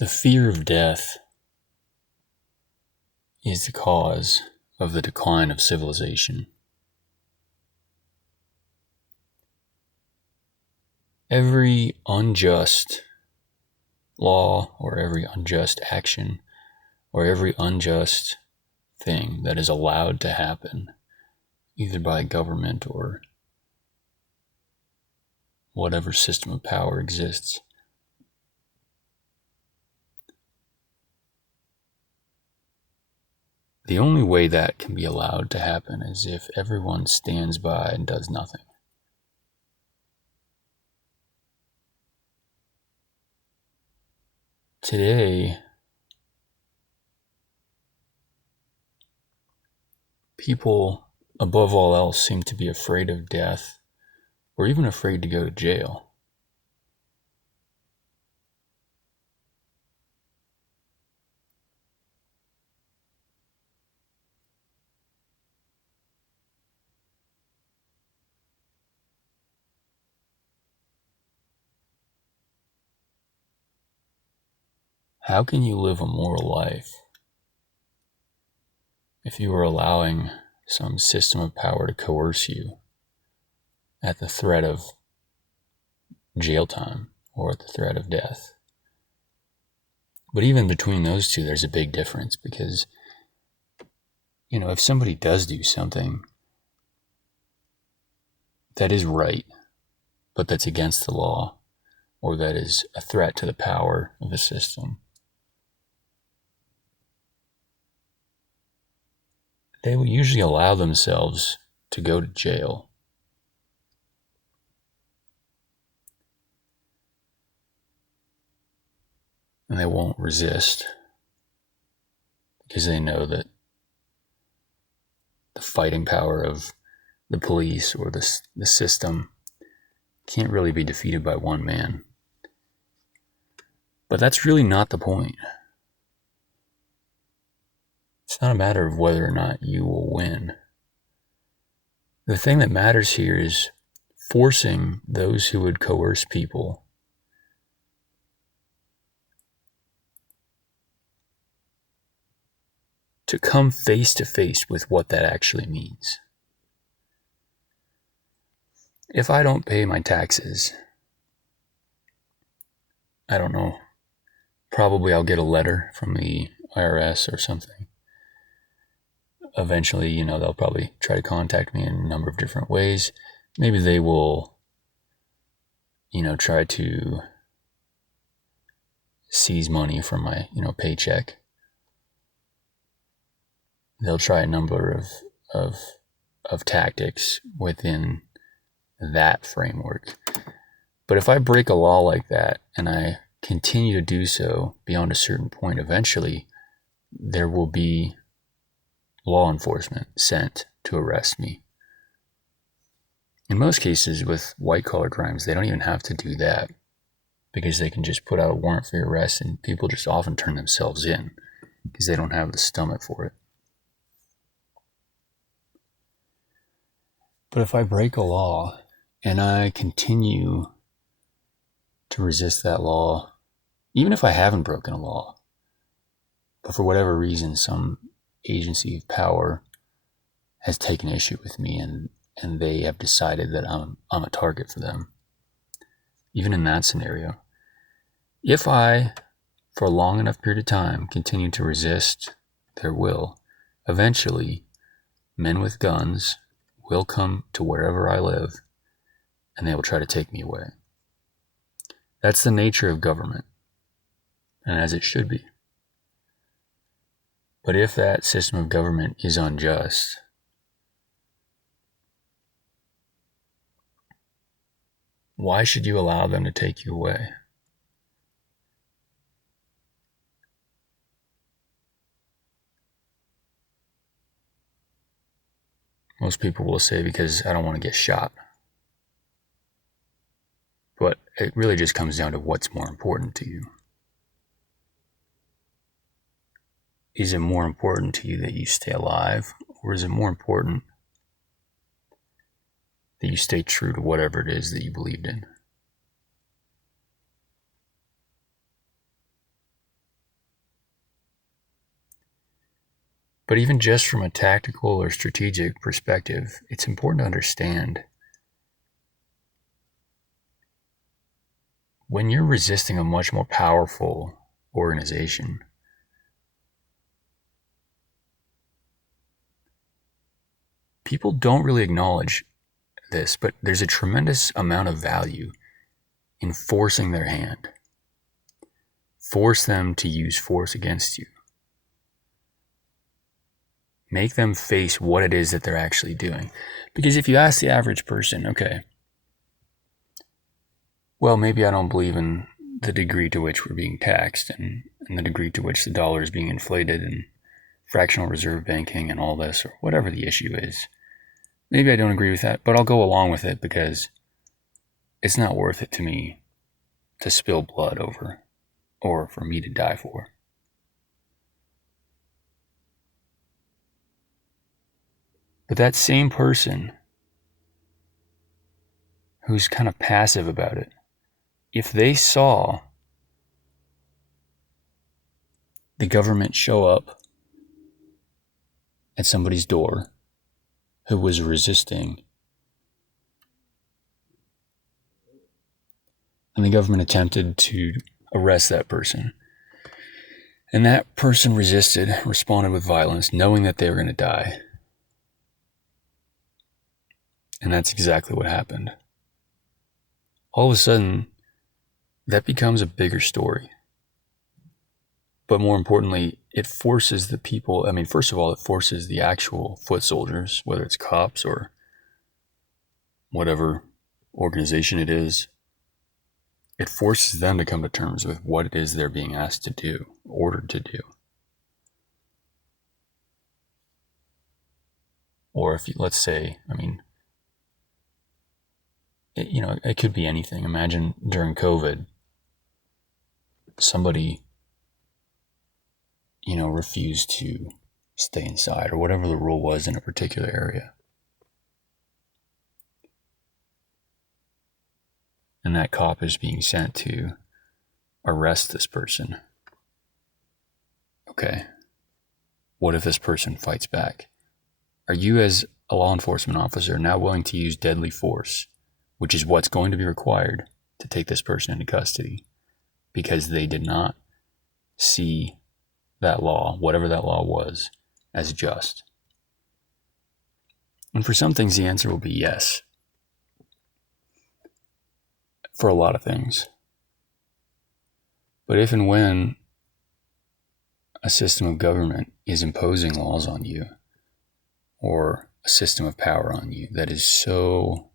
The fear of death is the cause of the decline of civilization. Every unjust law or every unjust action or every unjust thing that is allowed to happen, either by government or whatever system of power exists, the only way that can be allowed to happen is if everyone stands by and does nothing. Today, people, above all else, seem to be afraid of death or even afraid to go to jail. How can you live a moral life if you are allowing some system of power to coerce you at the threat of jail time or at the threat of death? But even between those two, there's a big difference because, if somebody does do something that is right, but that's against the law, or that is a threat to the power of the system, they will usually allow themselves to go to jail. And they won't resist because they know that the fighting power of the police or the system can't really be defeated by one man. But that's really not the point. It's not a matter of whether or not you will win. The thing that matters here is forcing those who would coerce people to come face to face with what that actually means. If I don't pay my taxes, I don't know, probably I'll get a letter from the IRS or something. Eventually, they'll probably try to contact me in a number of different ways. Maybe they will, try to seize money from my, paycheck. They'll try a number of tactics within that framework. But if I break a law like that and I continue to do so beyond a certain point, eventually there will be law enforcement sent to arrest me. In most cases with white-collar crimes, they don't even have to do that because they can just put out a warrant for your arrest and people just often turn themselves in because they don't have the stomach for it. But if I break a law and I continue to resist that law, even if I haven't broken a law, but for whatever reason, some agency of power has taken issue with me and they have decided that I'm a target for them, even in that scenario, if I, for a long enough period of time, continue to resist their will, eventually men with guns will come to wherever I live and they will try to take me away. That's the nature of government, and as it should be. But if that system of government is unjust, why should you allow them to take you away? Most people will say because I don't want to get shot. But it really just comes down to what's more important to you. Is it more important to you that you stay alive, or is it more important that you stay true to whatever it is that you believed in? But even just from a tactical or strategic perspective, it's important to understand when you're resisting a much more powerful organization, people don't really acknowledge this, but there's a tremendous amount of value in forcing their hand. Force them to use force against you. Make them face what it is that they're actually doing. Because if you ask the average person, okay, well, maybe I don't believe in the degree to which we're being taxed and the degree to which the dollar is being inflated and fractional reserve banking and all this, or whatever the issue is. Maybe I don't agree with that, but I'll go along with it because it's not worth it to me to spill blood over or for me to die for. But that same person who's kind of passive about it, if they saw the government show up at somebody's door who was resisting, and the government attempted to arrest that person, and that person resisted, responded with violence, knowing that they were going to die. And that's exactly what happened. All of a sudden, that becomes a bigger story. But more importantly, it forces the people, first of all, it forces the actual foot soldiers, whether it's cops or whatever organization it is, it forces them to come to terms with what it is they're being asked to do, ordered to do. Or if you, let's say, it could be anything. Imagine during COVID, somebody, refused to stay inside or whatever the rule was in a particular area. And that cop is being sent to arrest this person. Okay. What if this person fights back? Are you, as a law enforcement officer, now willing to use deadly force, which is what's going to be required to take this person into custody, because they did not see that law, whatever that law was, as just? And for some things, the answer will be yes. For a lot of things. But if and when a system of government is imposing laws on you, or a system of power on you that is so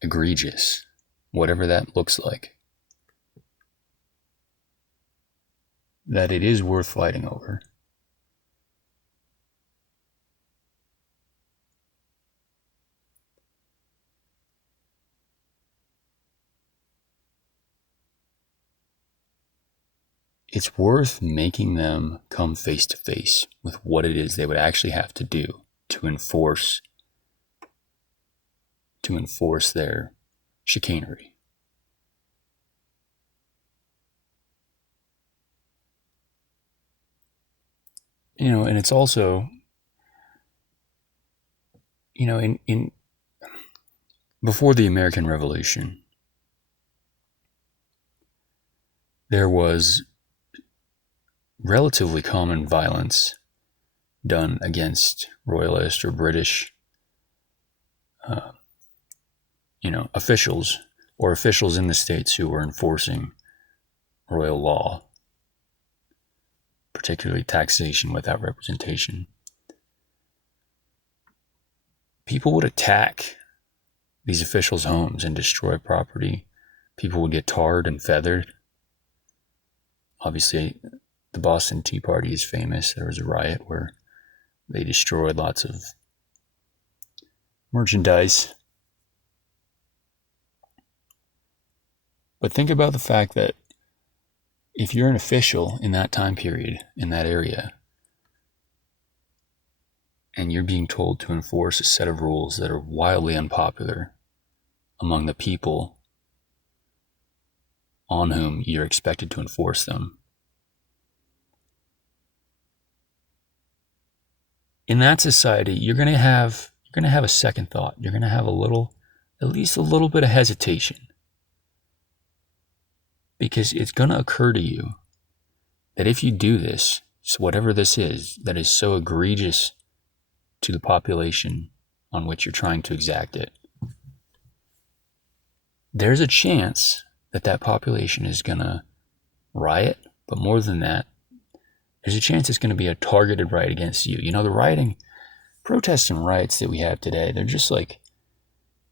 egregious, whatever that looks like, that it is worth fighting over, it's worth making them come face to face with what it is they would actually have to do to enforce their chicanery. And it's also, in before the American Revolution, there was relatively common violence done against royalist or British officials or officials in the states who were enforcing royal law, particularly taxation without representation. People would attack these officials' homes and destroy property. People would get tarred and feathered. Obviously, the Boston Tea Party is famous. There was a riot where they destroyed lots of merchandise. But think about the fact that if you're an official in that time period, in that area, and you're being told to enforce a set of rules that are wildly unpopular among the people on whom you're expected to enforce them, in that society, you're going to have a second thought. You're going to have at least a little bit of hesitation, because it's going to occur to you that if you do this, so whatever this is that is so egregious to the population on which you're trying to exact it, there's a chance that that population is going to riot. But more than that, there's a chance it's going to be a targeted riot against you. You know, the rioting, protests and riots that we have today, they're just like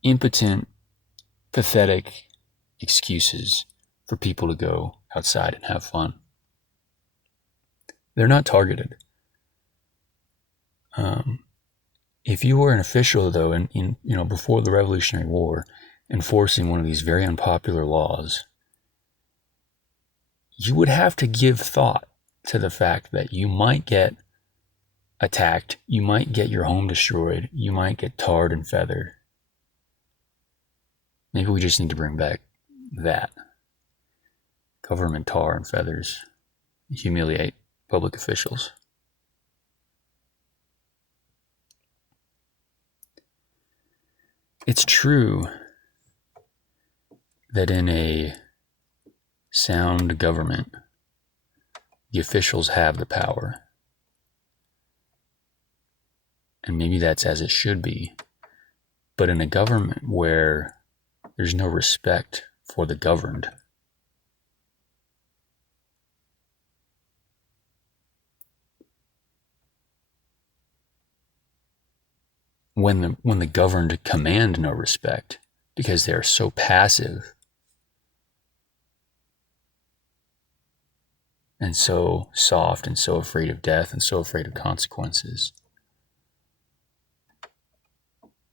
impotent, pathetic excuses for people to go outside and have fun. They're not targeted. If you were an official, though, in before the Revolutionary War, enforcing one of these very unpopular laws, you would have to give thought to the fact that you might get attacked, you might get your home destroyed, you might get tarred and feathered. Maybe we just need to bring back that. Government tar and feathers. Humiliate public officials. It's true that in a sound government, the officials have the power. And maybe that's as it should be. But in a government where there's no respect for the governed, when the governed command no respect because they're so passive and so soft and so afraid of death and so afraid of consequences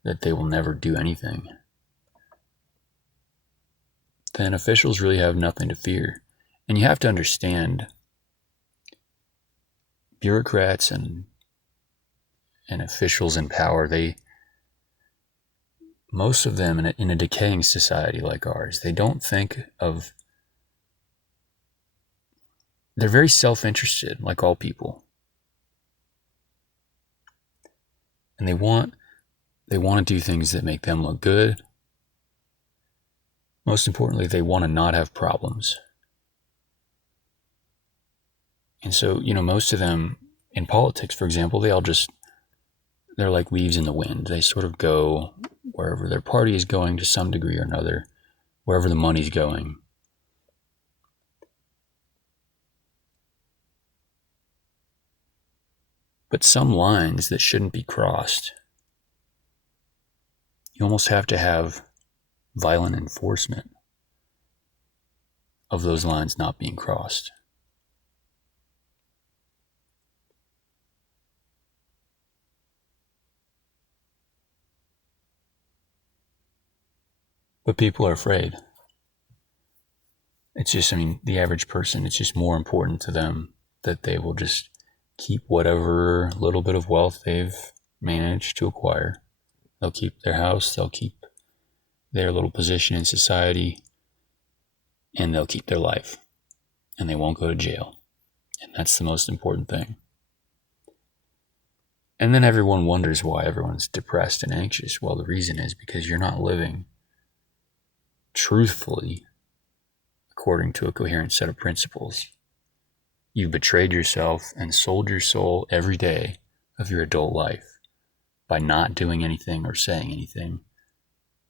that they will never do anything, then officials really have nothing to fear. And you have to understand, bureaucrats and officials in power, most of them in a decaying society like ours, they don't think of, they're very self-interested, like all people. And they want to do things that make them look good. Most importantly, they want to not have problems. And so, most of them in politics, for example, they're like leaves in the wind. They sort of go wherever their party is going to some degree or another, wherever the money's going. But some lines that shouldn't be crossed, you almost have to have violent enforcement of those lines not being crossed. But people are afraid. It's just, the average person, it's just more important to them that they will just keep whatever little bit of wealth they've managed to acquire. They'll keep their house, they'll keep their little position in society, and they'll keep their life. And they won't go to jail. And that's the most important thing. And then everyone wonders why everyone's depressed and anxious. Well, the reason is because you're not living truthfully according to a coherent set of principles. You betrayed yourself and sold your soul every day of your adult life by not doing anything or saying anything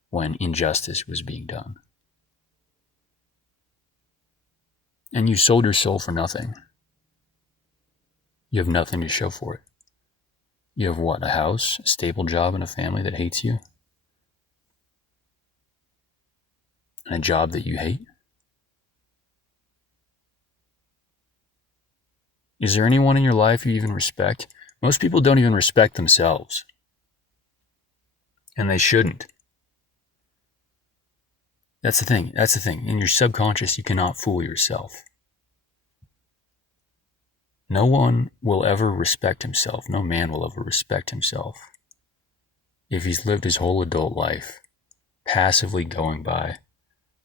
when injustice was being done. And you sold your soul for nothing. You have nothing to show for it. You have what? A house, a stable job, and a family that hates you? And a job that you hate? Is there anyone in your life you even respect? Most people don't even respect themselves. And they shouldn't. That's the thing. In your subconscious, you cannot fool yourself. No one will ever respect himself. No man will ever respect himself if he's lived his whole adult life passively going by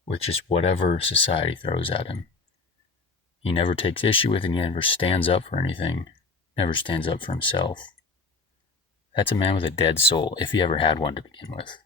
with just whatever society throws at him. He never takes issue with it, and he never stands up for anything, never stands up for himself. That's a man with a dead soul, if he ever had one to begin with.